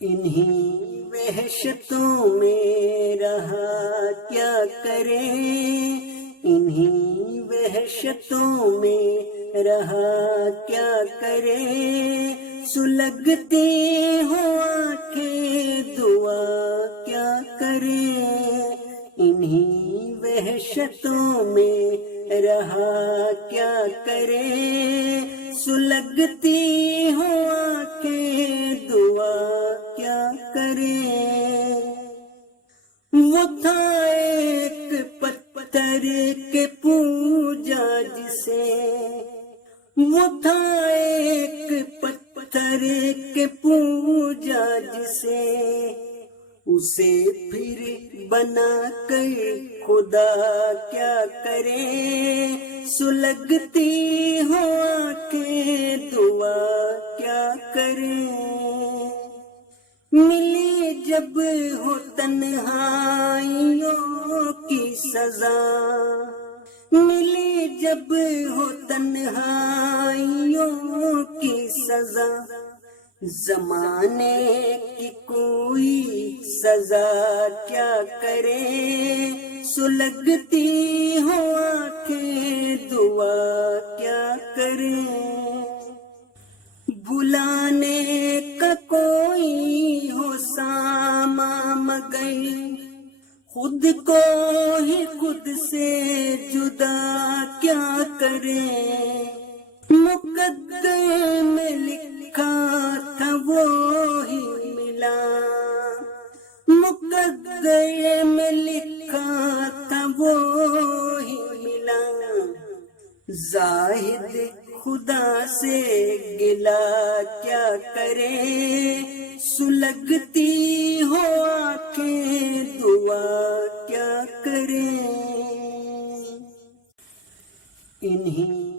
انہی وحشتوں میں رہا کیا کرے، انہی وحشتوں میں رہا کیا کرے، سلگتی ہوں آنکھیں دعا کیا کرے، انہی وحشتوں میں رہا کیا کرے، سلگتی ہوں آنکھیں دعا کیا کرے۔ وہ تھا ایک پتھر کے پوجا جسے، وہ تھا ایک پتھر کے پوجا جسے، اسے پھر بنا کر خدا کیا کرے، سلگتی ہوں آنکھیں دعا کیا کرے۔ ملی جب ہو تنہائیوں کی سزا، ملی جب ہو تنہائیوں کی سزا، زمانے کی کوئی سزا کیا کرے، سلگتی ہوں آنکھیں دعا کیا کرے۔ بھلانے کا کوئی ہو ساما مگر، خود کو ہی خود سے جدا کیا کرے، مقدر میں لکھا تھا وہی ملا، مقدر میں لکھا تھا وہی ملا، زاہد خدا سے گلا کیا کرے، سلگتی ہو آنکھیں دعا کیا کرے۔ انہی